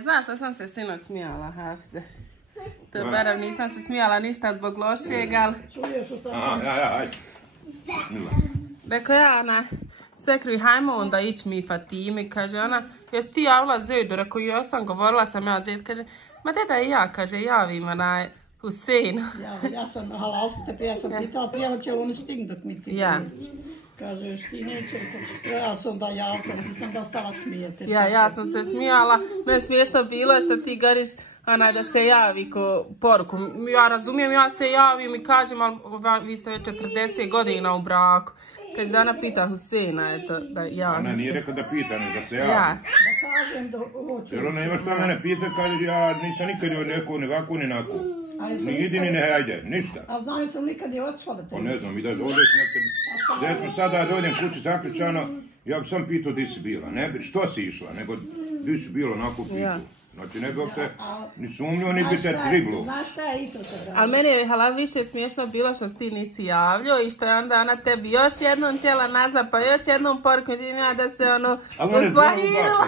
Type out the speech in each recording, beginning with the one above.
Znaš što sam se sinoć smijala, Hafize? To je barav, nisam se smijala ništa zbog lošeg, ali... Ajde. Rekao ja, sekri, hajmo onda ići mi Fatimi, kaže ona, jesi ti javila Zedu? Rekao, jesam, govorila sam ja Zed, kaže, ma deda i ja, kaže, javim Huseinu. Ja sam, halal te prije sam pitala, prije hoće li oni stignut mi ti. Ja. Kažeš ti neće, ja sam da javka, nisam da stala smijete. Ja sam se smijala, me smiješno bilo što ti goriš da se javi ko poruku. Ja razumijem, ja se javim i kažem, ali vi ste već 40 godina u braku. Kaže, Dana pita Huseina, eto, da javim se. Ona nije rekao da pita, ne da se javi. Ja. Da kažem da hoću. Jer ona ima šta mene pita, kaže, ja nisam nikad joj rekao ni ovako ni nako. Ni idi ni ne hajde, ništa. A znaju sam nikad je otišla da te... Pa ne znam, i da odeš nekad... Da smo sada dođem kući zaključano, ja bi sam pitao di si bila. Ne bi, što si išla, nego di si bila, onako pitao. Znači, ne bi se ni sumnio, ni bi se triblo. Znaš šta je i to se Ali meni je halal više smiješno bilo što ti nisi javljao i što je onda ona tebi još jednom htjela nazad, pa još jednom poruku ti ja da se usplahirala.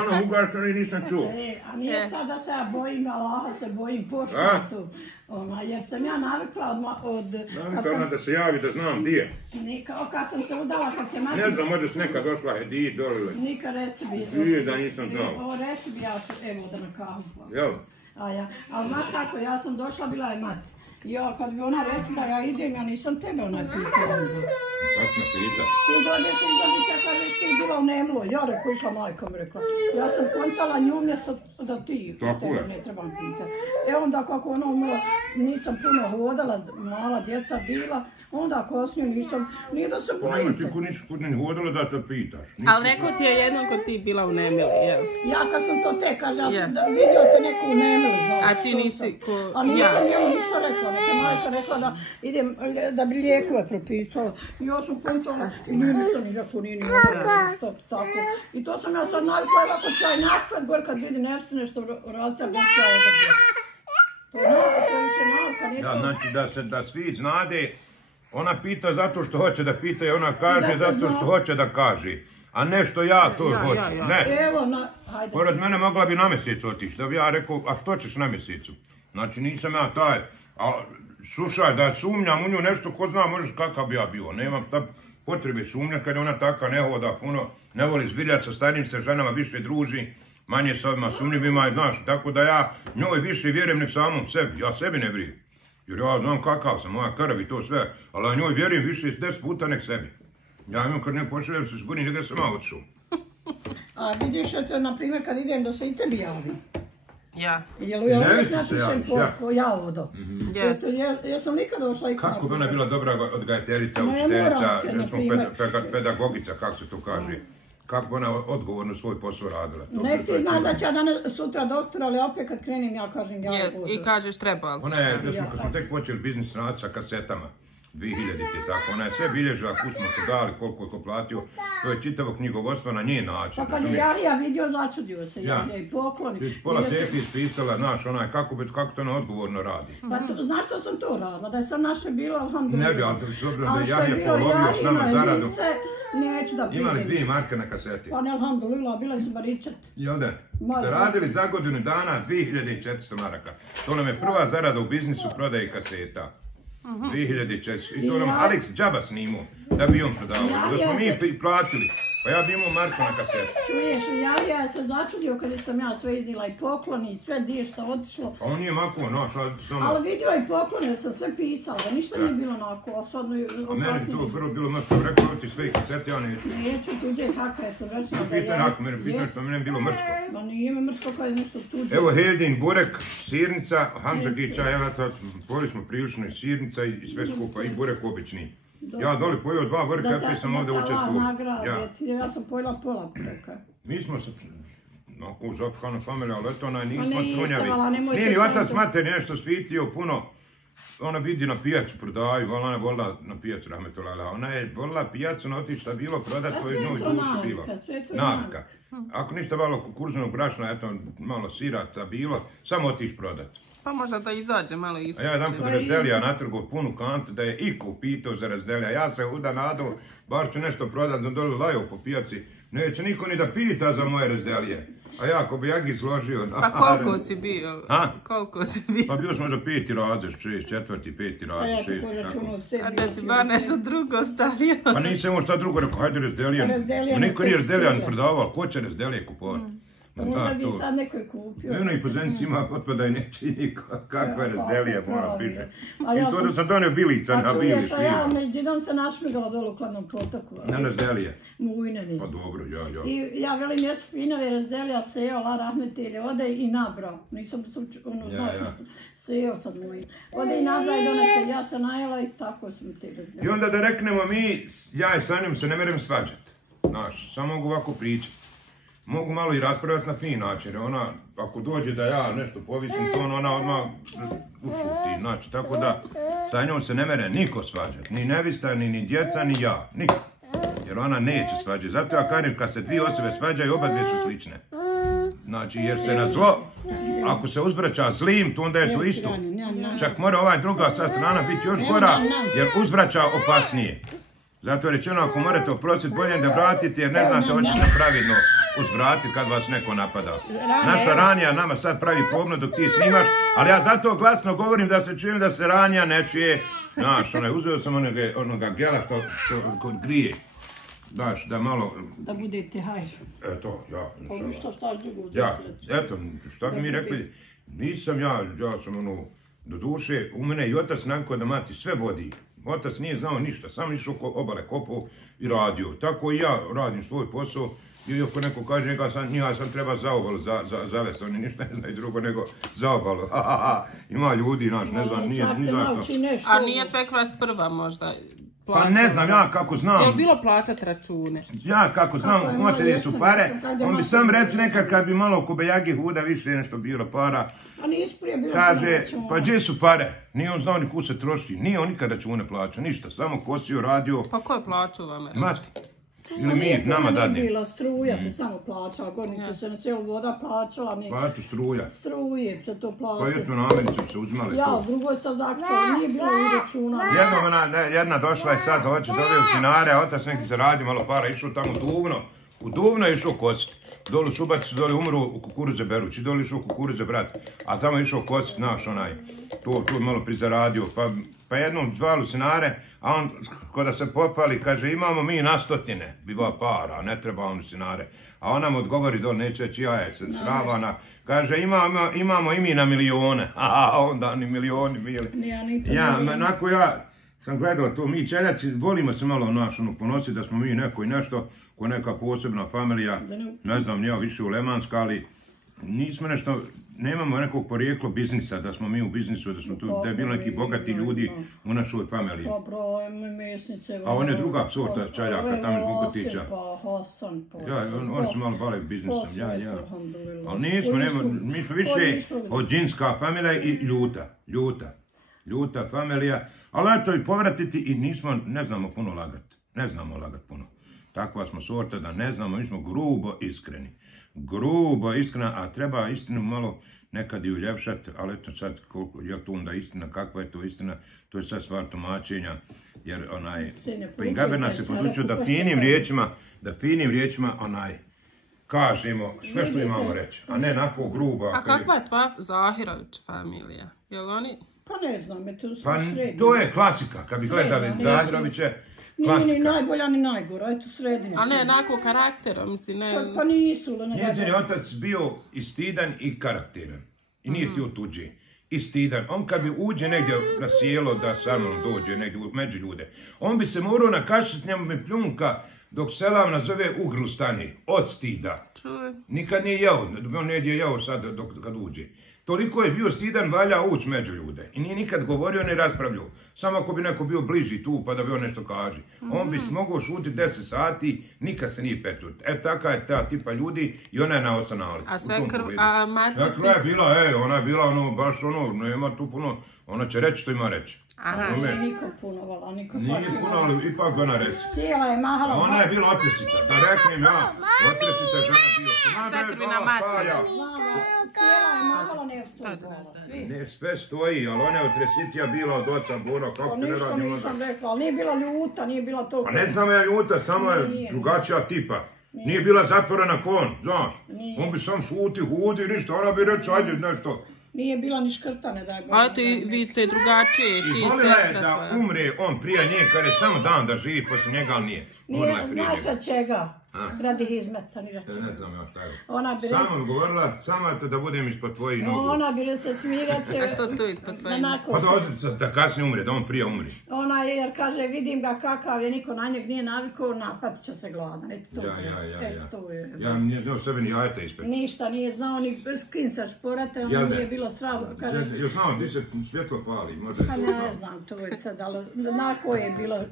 Ono ugašeno i nisam čuo. A nije sad da se ja bojim, Allaha se bojim poštatu. Jer sam ja navikla od... Navikla da se javi, da znam di je. Kad sam se udala, kad te mati... Ne znam, možda si neka došla, di dolile. Nikad reci bi... Di da nisam znao. Reci bi ja, evo da na kavu. Jel? Ali znaš kako, ja sam došla, bila je mati. Ja, kad bi ona rekla da ja idem, ja nisam tebe onaj pitala. Kako me pita? Ti dođeš i dođeš, kažeš ti bila u Nemlu. Ja rekao, išla majka mi rekla. Ja sam kontala nju mjesto da ti tebe ne trebam pitati. Onda kako ona umela, nisam puno hodala, mala djeca bila, onda kasnije nisam, nije da se bojim. Ti ko nisi kod ne hodala da te pitaš. Ali rekao ti je jednom kod ti bila u Nemili, jel? Ja kad sam to te kaže, vidio te neku u Nemili. A ti nisi ko... A nisam njemu ništa rekla, neka majka rekla da idem, da bi lijekove propisala. I ja sam kontala, i nije ništa ni rekao, nije ni što tako. I to sam ja sad navikla, evo ako čaj našpred, gore kad vidi nešto raditi, ja bih ja odabio. To je više nauka, nije to... Da, znači da svi znade, ona pita zato što hoće da pita i ona kaže zato što hoće da kaže. A ne što ja to hoću, ne. Evo, hajde. Pored mene mogla bi na mjesec otići, da bi ja rekao, a što ćeš na mjesecu? Znači nisam ja taj, a slušaj, da sumnjam u nju nešto, ko zna možeš kakav bi ja bio. Nemam šta potrebe sumnjati kad je ona taka ne hoda puno, ne voli zbiljati sa starim se ženama, više druži, manje sa ovima sumnjivima, znaš, tako da ja njoj više vjerujem nek samom sebi, ja sebi ne vrijem. Jer ja znam kakav sam, moja krv i to sve, ali ja njoj vjerujem više 10 puta nek sebi. Ja imam kad ne pošaljem se zguni, nego sam ja otišao. A vidiš, na primjer, kad idem da se i tebi javim. Ja. Jel ja uvijek napišem po javodo. Ja sam nikad došla i kako bi ona bila dobra odgajateljica, učiteljica, pedagogica, kako se to kaže. Kako bi ona odgovorno svoj posao radila. Ne, ti znaš da ću ja danas sutra doktor, ali opet kad krenem ja kažem ja budu. I kažeš treba. Ona je, kad smo tek počeli biznis raditi sa kasetama, 2000-te, tako, ona je sve bilježila, kud smo se dali, koliko je ko platio, to je čitavo knjigovodstvo na njen način. Pa kad je Jarija vidio, začudio se, Jarija i pokloni. Ti si pola cepi ispisala, znaš, onaj, kako to ona odgovorno radi. Pa znaš što sam to radila, da je sam naše bilo, alhamdulillah. Ne bi, ali s obzirom da je Jarija polovio s nama zaradu. Neću da imali 2 marke na kaseti. Pa ne, alhamdulillah, bile su baričet. Jel da? Zaradili za godinu dana 2400 maraka. To nam je prva zarada u biznisu prodaje kaseta. 2004. I to nam Alex džaba snimao, da bi on prodavao. Da smo mi platili. Pa ja bi imao marku na kasetu. Čuješ, Jarija se začudio kada sam ja sve iznila i pokloni i sve di je što otišlo. A on nije mako, znaš, ali vidio i poklone, da sam sve pisala, da ništa nije bilo onako osobno opasnije. A meni to prvo bilo mrsko, rekao ti sve kasete, ja neću. Neću tuđe haka, ja sam rečila da pitan haka, mene pitan što mene bilo mrsko. Ma nije me mrsko kada je nešto tuđe. Evo Heldin burek, sirnica, Hamzagića, evo to, poli smo prilično i sirnica i sve skupa, i burek obični. Ja doli pojeo 2 bureka, ja sam ovdje učestvovao. Ja sam pojela pola bureka. Mi smo se, onako uz Afrikanu familiju, ali eto onaj nismo trunjavi. Nije ni otac mater nešto svitio puno. Ona vidi na pijacu prodaju, ona je volila na pijacu rahmetulala. Ona je volila pijacu na otišta bilo prodat koju njoj dušu bilo. Navika. Ako ništa malo kukuruznog brašna, eto malo sirata bilo, samo otiš prodat. Pa možda da izađe malo ispod. A ja jedan kod razdelija natrgao punu kantu da je iko pitao za razdelija. Ja se uda nadao, bar ću nešto prodat, da dole lajao po pijaci. Neće niko ni da pita za moje razdelije. A ja, ko bi Jagi složio... Pa koliko si bio? A? Koliko si bio? Pa bio sam možda 5. razred, 6, 4., 5. A ja razred, tako 6. računao od sebi. A da si bar nešto drugo stavio? Pa nisam imao šta drugo, rekao, hajde Rezdelija. Rezdelija Niko na nije Rezdelija tekstile. prodavao, ko će Rezdelije kupovati? Možda bi sad neko je kupio. Ono i Pozenici ima otpada i neće niko. Kakva je Rezdelija, moram biti. A ja I to da sam donio bilica A na čuješ, bili a ja film. međutim se našmigala dole u Kladnom potoku. Na Rezdelije. Mujneni. Pa dobro, ja. I ja velim, jes finove razdelija seo, la rahmetili, ode i nabrao. Nisam seo sad moj. Ode i nabrao i donese, ja se najela i tako smo ti razdelili. I onda da reknemo mi, ja i sa njom se ne merem svađati. Znaš, samo mogu ovako pričati. Mogu malo i raspravljati na fin način, jer ona, ako dođe da ja nešto povisim, to ona odmah ušuti, znači, tako da sa njom se ne mere niko svađati, ni nevista, ni djeca, ni ja, niko, jer ona neće svađati, zato ja kažem, kad se dvije osobe svađaju, oba dvije su slične, znači, jer se na zlo, ako se uzvraća zlim, to onda je to isto, čak mora ova druga sad strana biti još gora, jer uzvraća opasnije. Zato je rečeno, ako morate oprostiti, bolje da vratite, jer ne znate hoćete pravilno uzvratiti kad vas neko napada. Naša Ranija nama sad pravi pomno dok ti snimaš, ali ja zato glasno govorim da se čujem da se Ranija ne čuje. Znaš, uzeo sam onoga gela što grije. Znaš, da malo... Da budete hajde. Eto, ja. Pa ništa šta drugo. Ja, eto, šta bi mi rekli, nisam ja sam do duše, u mene i otac navikao da mati sve vodi. Otac nije znao ništa, sam išao obale kopao i radio. Tako i ja radim svoj posao i ako neko kaže njega sam treba za obalu zavesti, oni ništa ne znaju drugo nego za obalu. Ima ljudi, znaš, ne znam, nije zašto. A nije sve kroz prva možda? Pa ne znam, ja kako znam. Je li bilo plaćat račune? Ja kako znam, imate gdje su pare, on bi sam reci nekad kad bi malo kube Jagi huda više nešto bilo para. A nisi prije bilo kaže, pa gdje su pare? Nije on znao ni kud se troši, nije on nikad račune plaćao, ništa, samo kosio, radio. Pa ko je plaćao vam? Mati. Ili mi, nama dadne. Nije bila struja, se samo plaćala, gornice se na selu voda plaćala. Platu struja. Struje se to plaća. Pa eto namirnice se uzimali. Ja, drugo je sad zakušala, nije bilo u računa. Jedna došla je sad, hoće zove u Sinare, a otac neki se radi malo para, išao tamo u Duvno je išao kositi. Dolu Subac, dole umru u kukuruze berući, dole išao kukuruze brat, a tamo je išao kositi, naš onaj, tu malo prizaradio, pa jednom zvali Sinare, a on, kada se popali, kaže, imamo mi na stotine, biva para, ne treba on Sinare. A ona mu odgovori dole, neće reći, ja je se sravana, kaže, imamo i mi na milione, a onda ni milioni bili. Ja sam gledao to, mi čeljaci, volimo se malo ponositi da smo mi neko i nešto, ko neka posebna familija, ne znam, nije više u Lemanska, ali nismo nešto, nemamo nekog porijeklo biznisa, da smo mi u biznisu, da je bilo neki bogati ljudi u našoj familiji. A on je druga sorta čaljaka, tamo iz Bogotića. Ja, oni su malo bali biznisom, ja. Ali mi smo više od džinska familija i ljuta familija, ali eto i povratiti i ne znamo puno lagati, puno. Takva smo sorta da ne znamo, mi smo grubo iskreni, a treba istinu malo nekad i uljepšati, ali eto sad koliko je to onda istina, kakva je to istina, to je sad stvar tumačenja, jer Gaber nas je podučio da finim riječima kažemo sve što imamo reći, a ne onako grubo. A kakva je tvoja Zahirović familija? Jel oni... Pa ne znam, to su srednji. To je klasika, kad bi gledali Zahiroviće, nije ni najbolja ni najgora, eto sredina. A ne, onako karaktera, mislim, ne... Pa nisu. Njezin je otac bio i stidan i karakteran. I nije ti tuđi. I stidan. On kad bi uđe negdje na sjelo da sa mnom dođe negdje među ljude, on bi se morao nakašiti, njemu bi pljunka dok selam nazove u grlu stani. Od stida. Nikad nije jeo, on negdje jeo sad kad uđe. Toliko je bio stidan, valja ući među ljude. I nije nikad govorio ni raspravljao. Samo ako bi neko bio bliži tu pa da bi on nešto kaže. On bi mogao šutiti 10 sati, nikad se nije petut. Taka je ta tipa ljudi i ona je na osanali. A Svekrva je bila, ona je bila baš nema tu puno, ona će reći što ima reći. Nije niko puno vala, niko svaki. Nije puno, ali ipak ona reći. Cijela je mahala. Ona je bila otresica, da reknem ja, otresica žena bio. Svekrvina mati. Cijela je mahala, ne stoji vola, svi. Ne, sve stoji, ali ona je otresitija bila od oca Bora, kako ne radi nisam rekla, ali nije bila ljuta, nije bila toliko. Pa ne znam ja ljuta, samo je drugačija tipa. Nije bila zatvorena kon, znaš. On bi sam šuti, hudi, ništa, ona bi reći, ajde nešto. Nije bila ni škrta, ne daj Bože. A vi ste drugačije, ti I volila je sestra da tvoja. umre on prije nje, kad je samo dan da živi, poslije njega, ali nije. Nije, znaš od čega? A? Radi hizmeta, ni reći. Ne znam ja šta je. Ona bi Samo mi govorila, samo da budem ispod tvojih nogu. Ona bi se smirat se. A što tu ispod tvoje? Pa da kasnije umre, da on prije umri. Ona jer kaže, vidim ga kakav je, niko na njeg nije navikao, napatit će se gladan. Eto to je. Ja nije znao sebe ni jajeta ispred. Ništa nije znao, ni s kim se šporate, ono nije bilo strava. Ja znam, di se svjetlo pali, možda je Pa ne znam, to je sad, ali onako je bilo,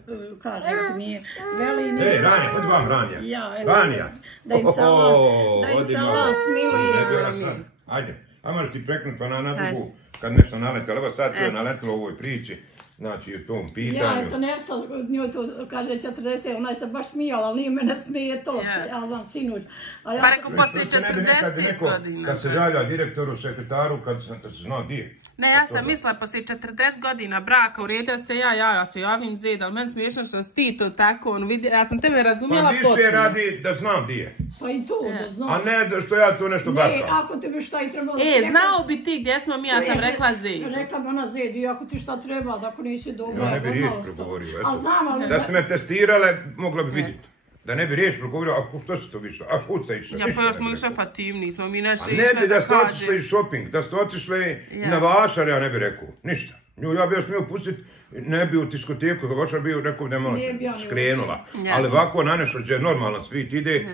kaže, nije veli. Ranja, kod vam Ranja. Ranja. Da im se Allah smiluje. Ajde, ajmo ti preknut pa na drugu, kad nešto naletelo. Evo sad to je naletelo u ovoj priči, znači u tom pitanju. Ja, eto nešto, njoj to kaže 40, ona je se baš smijala, ali nije mene smije to, ja znam sinuć. Pa rekao poslije 40 godina. Kad se javlja direktoru, sekretaru, kad se zna di je. Ne, ja sam mislila poslije 40 godina braka, u redu se ja se javim Zed, ali meni smiješno što si ti to tako, ja sam tebe razumjela potpuno. Pa više radi da znam di je. Pa i tu, da znam. A ne što ja tu nešto barkam. Ne, ako ti bi šta i trebalo... znao bi ti gdje smo mi, ja sam rekla Zed. Rekla bi ona Zed, i ako ti šta treba, da ako nisi dobro... Ja ne bi riječ progovorio, eto. Znam, ali... Da ste me testirale, mogla bi vidjeti. Da ne bi riječ progovorio, a što si to išla? A kud ste išla? Ja pa još smo išli Fatim, nismo mi nešto išli da kaže. Ne bi da ste kaže... otišli shopping, da ste otišli na Vašar, ja ne bi rekao, ništa. Nju ja bi još smio pustiti, ne bi u diskoteku, Vašar bi rekao da je malo skrenula. Ali ovako na nešto gdje normalan svijet ide,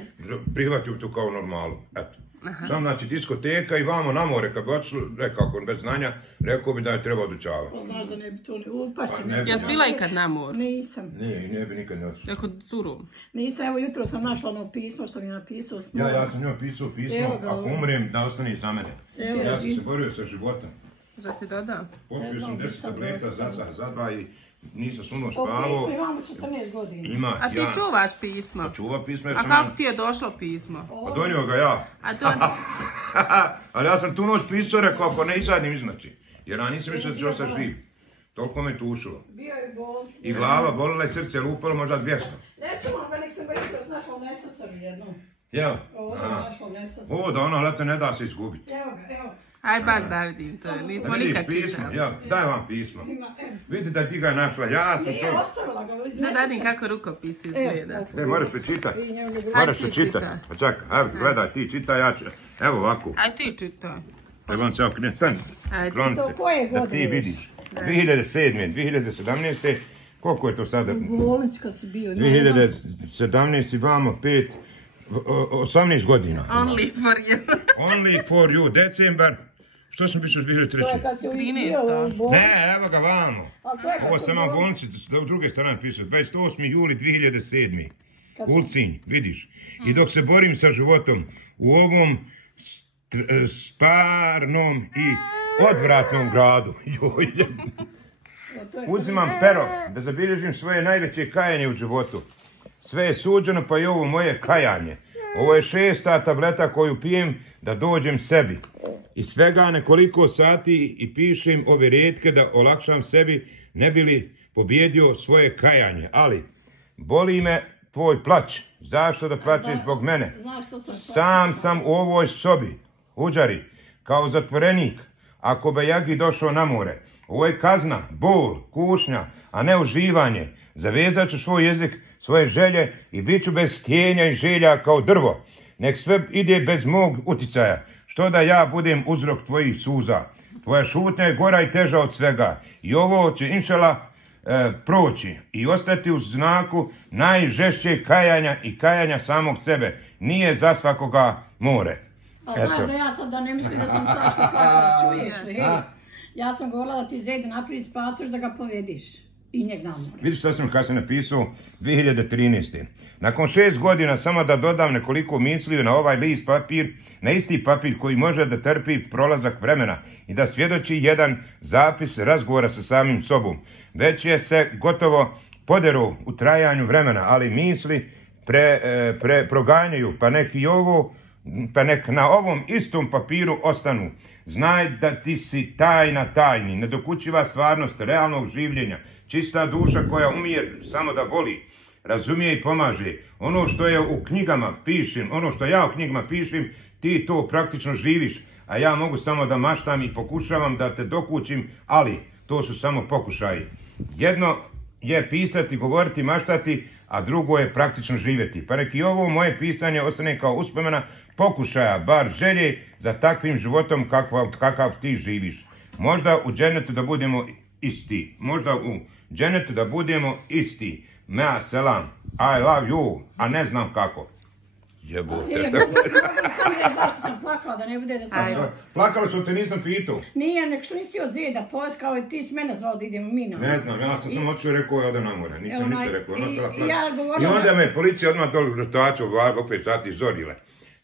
prihvatio to kao normalu, eto. Sam znači diskoteka i vamo na more, kad bi otišli, rekao ako bez znanja, rekao bi da je treba odučavati. Znaš da ne bi to upašće. Jes bila ikad na moru? Nisam. Ne bi nikad ne otišli. Jako curu? Nisam, evo jutro sam našla ono pismo što mi je napisao. Ja sam njoj pisao pismo, ako umrem da ostane za mene. Ja sam se borio sa životom. Za ti dodam? Popio sam 10 tableta za dva i nisam suno spavao. Pismo imamo 14 godina. A ti čuvaš pismo? Čuva pismo. A kako ti je došlo pismo? Pa donio ga ja. Ali ja sam tu noć pisao, rekao ako ne izadim iznači. Jer ja nisam mislio da ću ostati živ. Toliko me tušilo. Bio je bolci. I glava bolila i srce lupalo možda 200. Neću vam, velik sam ga jutro našla u Nesasaru jednom. Jel? Ovo da našla u Nesasaru. Ovo da ono leto ne da se izgubiti. Evo ga, evo. Aj baš da vidim to, nismo nikad čitali. Daj vam pismo. Vidite da ti ga našla, ja sam to... Nije ostavila ga. Da vidim kako rukopis izgleda. Ne, moraš prečitati. Moraš se čitati. Pa čekaj, evo gledaj, ti čitaj, ja ću. Evo ovako. Aj ti čitaj. Evo vam se okrenuti, stani. To koje godine? Da ti vidiš. 2007. 2017. Koliko je to sada? Bolnička su bio. 2017. vamo 18 godina. Only for you. Only for you, decembar. Što sam pišao 2003? To je kad si bio u bolnici. Ne, evo ga vamo. Ovo sam vam u bolnici, u druge strane pisao. 28. juli 2007. Ulcinj, vidiš. I dok se borim sa životom u ovom sparnom i odvratnom gradu. Uzimam pero da zabilježim svoje najveće kajanje u životu. Sve je suđeno pa i ovo moje kajanje. Ovo je 6. tableta koju pijem da dođem sebi. I svega nekoliko sati i pišem ove rijetke da olakšam sebi ne bi li pobjedio svoje kajanje. Ali boli me tvoj plać. Zašto da plaćeš zbog mene? Sam sam u ovoj sobi, uđari, kao zatvorenik. Ako bi Jagi došao na more, ovo je kazna, bol, kušnja, a ne uživanje. Zavezat ću svoj jezik, svoje želje i bit ću bez stjenja i želja kao drvo. Nek sve ide bez mog uticaja. Što da ja budem uzrok tvojih suza. Tvoja šutnja je gora i teža od svega. I ovo će inšala proći i ostati u znaku najžešćeg kajanja i kajanja samog sebe. Nije za svakoga more. A znaš da ja sad da ne mislim da sam sad što plakala, čuješ li, hej? Ja sam govorila da ti Zedu napravi spasoš da ga povediš. I njeg na more. Vidiš što sam kad sam napisao 2013. Nakon 6 godina samo da dodam nekoliko misli na ovaj list papir, na isti papir koji može da trpi prolazak vremena i da svjedoči jedan zapis razgovora sa samim sobom. Već je se gotovo poderu u trajanju vremena, ali misli proganjaju, pa nek i ovo, pa nek na ovom istom papiru ostanu. Znaj da ti si tajna tajni, nedokučiva stvarnost realnog življenja, čista duša koja umije samo da voli. razumije i pomaže. Ono što je u knjigama pišem, ono što ja u knjigama pišem, ti to praktično živiš. A ja mogu samo da maštam i pokušavam da te dokućim, ali to su samo pokušaji. Jedno je pisati, govoriti, maštati, a drugo je praktično živjeti. Pa neki ovo moje pisanje ostane kao uspomena pokušaja, bar želje za takvim životom kakav ti živiš. Možda u džennetu da budemo isti. Možda u džennetu da budemo isti. Mea selam, I love you, a ne znam kako. Jebote. Sam ne znaš što sam plakala, da ne bude da sam... Plakala što te nisam pitao. Nije, nek što nisi od Zeda poskao i ti s mene zvao da idemo mi na... Ne znam, ja sam samo otišao i rekao ja da na more. Nisam ništa rekao. I Ja onda me policija odmah doli vrtača opet sati zorile.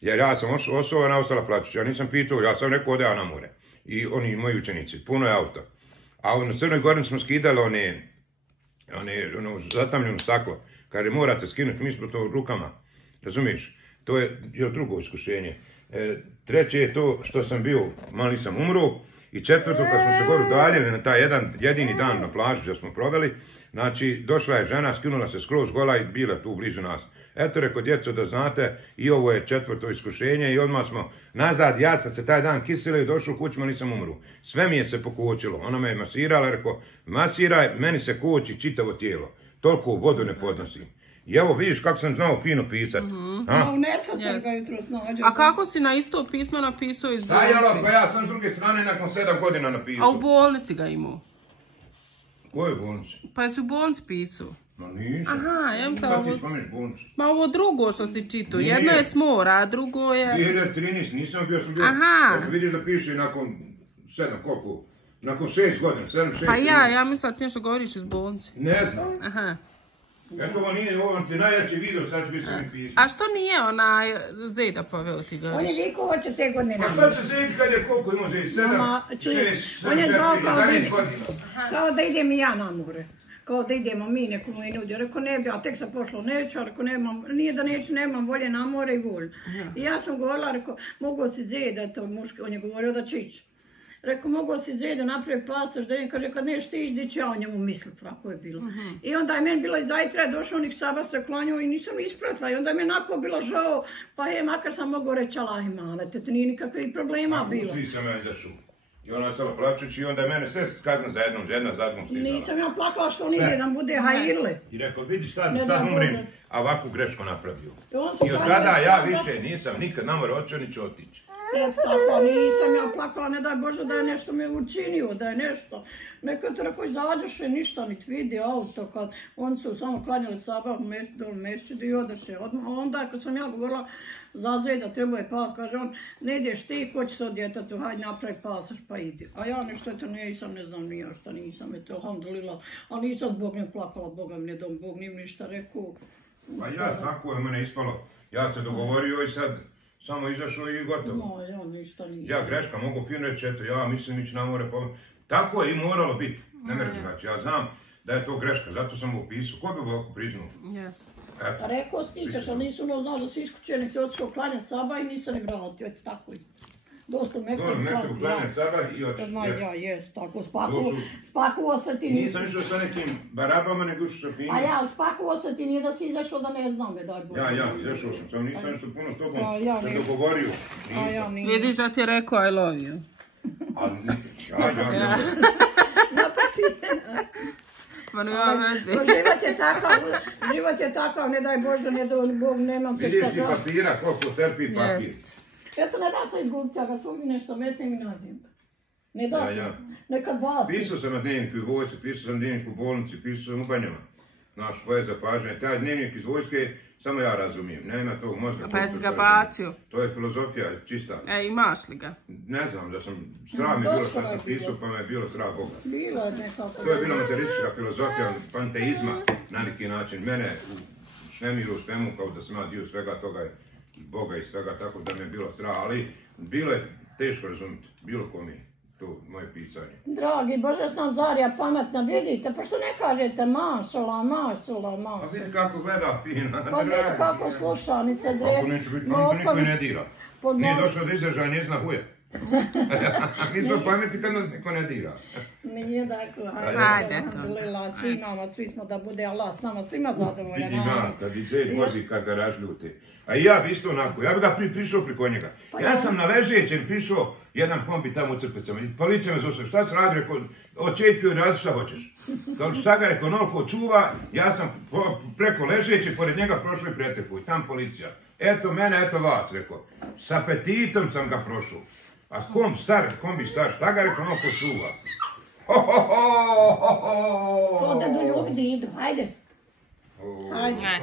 Jer ja sam osoba ostala plaćući. Ja nisam pitao, ja sam rekao da ja na more. I oni moji učenici, puno je auta. A na Crnoj Gori smo skidali ono zatamljeno staklo. Kaže, morate skinuti, mi smo to rukama. Razumiješ? To je drugo iskušenje. Treće je to što sam bio, malo nisam umro. I četvrto, kad smo se gore udaljili na taj jedini dan na plaži da smo proveli, znači, došla je žena, skinula se skroz gola i bila tu blizu nas. Eto, rekao, djeco, da znate, i ovo je četvrto iskušenje i odmah smo nazad, ja sam se taj dan kiselio i došao u kuću, nisam umru. Sve mi je se pokočilo. Ona me je masirala, rekao, masiraj, meni se koči čitavo tijelo. Toliko vodu ne podnosim. I evo, vidiš kako sam znao fino pisat. Unesla sam ga jutro snađa. A kako si na isto pismo napisao iz bolnice? Stajalo, pa ja sam s druge strane nakon 7 godina napisao. A u bolnici ga imao? Koje bolnici? Pa jesi u bolnici pisao? Ma nisam. Aha, ja mislim Kako ti spomeniš bolnicu? Ma ovo drugo što si čitao, Nije. jedno je s mora, a drugo je... 2013, nisam bio, sam bio... Aha. Ako vidiš da piše nakon 7, koliko? Nakon 6 godina, 7, 6... Pa ja mislim da ti nešto govoriš iz bolnice. Ne znam. Aha. Eto, ovo ti najjači video, sad bi se mi pisao. A što nije onaj Zeda poveo ti ga? On je vikao, hoće te godine Pa na... što će se ići kad je koliko ima Zed? 7, 6, on je zvao 7, kao da 11 ide, godina. kao da idem i ja na more. Kao da idemo mi, neko mu je nudio. Rekao, ne bi, a tek sam pošla, neću, rekao, nemam, nije da neću, nemam volje na more i volju. I ja sam govorila, rekao, mogu si Zeda, to muški, on je govorio da će ići. Rekao, mogu si Zeda napraviti pasoš, da je, kaže, kad neš ti ići, ću ja o njemu misliti, kako je bilo. I onda je meni bilo iz zajtra, došao onih Saba se klanjao i nisam ispratila. I onda je meni onako bilo žao, pa makar sam mogu reći Allahima, ali te nije nikakvih problema bilo. Ti sam ja izašao. I ona je stala plačući i onda je mene sve skazna za jednom stizala. Nisam ja plakala što on ide da bude hajirle. I rekao, vidi sad umrim, a ovakvu grešku napravio. I od tada ja više nisam nikad na more otišao ni ću otići. Tako, nisam ja plakala, ne daj Bože da je nešto mi učinio, da je nešto. Nekad rekao, izađeše ništa, niti vidi auto, kad oni su samo klanjali Sabah dole mešću i odeše. Onda kad sam ja govorila za Zeda, treba je pas, kaže on, ne ideš ti, ko će se od djetetu, hajde napravi pasoš pa idi. A ja nešto eto nisam, ne znam ni ja šta nisam, eto, alhamdulillah, ali nisam zbog ne plakala, Boga mi ne dom, Bog nim ništa rekao. Pa ja, tako je mene ispalo. Ja se dogovorio i sad samo izašao i gotovo. No, ja ništa nisam. Ja greška, mogu fino reći, eto, ja mislim ići na more. Tako je i moralo biti, ne me razgaći. Ja znam da je to greška, zato sam ovo pisao. Ko bi ovako priznao? Rekao stičeš, ali nisu znao da si iskućenik, si otišao klanjati Saba i nisam ne vratio, eto tako je. Dosta mekto klanjati Saba i otišao. Ja, jes, tako, spakuo se ti. Nisam išao sa nekim barabama, nego išao sa fino. A ja, spakuo se ti, nije da si izašao da ne znam, daj Bože. Ja, izašao sam, samo nisam nešto puno s tobom se dogovorio. Vidiš da ti je rekao I love you. Ja. Na papir. Ma nema veze. Život je takav, ne daj Bože, ne daj Bog, nemam se šta Vidiš ti papira, koliko trpi papir. Eto, ne da se izgubiti, ja ga svugdje nešto metnem i nađem. Ne da se, nekad bacim. Pisao sam na dnevniku u vojci, pisao sam dnevnik u bolnici, pisao sam u banjama. Naš svoje zapažanje. Taj dnevnik iz vojske, samo ja razumijem, nema tog mozga. Pa jesi ga bacio? To je filozofija, čista. Imaš li ga? Ne znam, da sam, strah mi bilo što sam pisao, pa me je bilo strah Boga. Bilo je nekako. To je bila materialistička filozofija panteizma, na neki način. Mene u svemiru, u svemu, kao da sam ja dio svega toga, Boga i svega, tako da mi je bilo strah, ali bilo je teško razumjeti, bilo kom je to moje pisanje. Dragi Bože, sam Zarija pametna, vidite, pa što ne kažete mašala. A vidi kako gleda fina. Pa vidi kako sluša, ni se dreje. Kako neće biti, pa niko ne dira. Nije došlo do izražaja njezina huja. Mi smo pameti kad nas niko ne dira. Nije dakle, Ajde, to. alhamdulillah, svi imamo, svi smo da bude Allah s nama, svima zadovoljan. Vidi na, kad i zed vozi kad ga razljute. A i ja bi isto onako, ja bi ga prišao preko njega. Ja sam na ležećem prišao jedan kombi tamo u Crpecama. Policija me zaustavila, šta se radi, rekao, očepio i radi šta hoćeš. Kao šta ga rekao, onoliko čuva, ja sam preko ležeće, pored njega prošao i preteku. I tam policija. Eto mene, eto vas, rekao. S apetitom sam ga prošao. A kombi star, šta ga rekao, onoliko čuva. Ode do ljubi, idu, ajde. O, Ajde.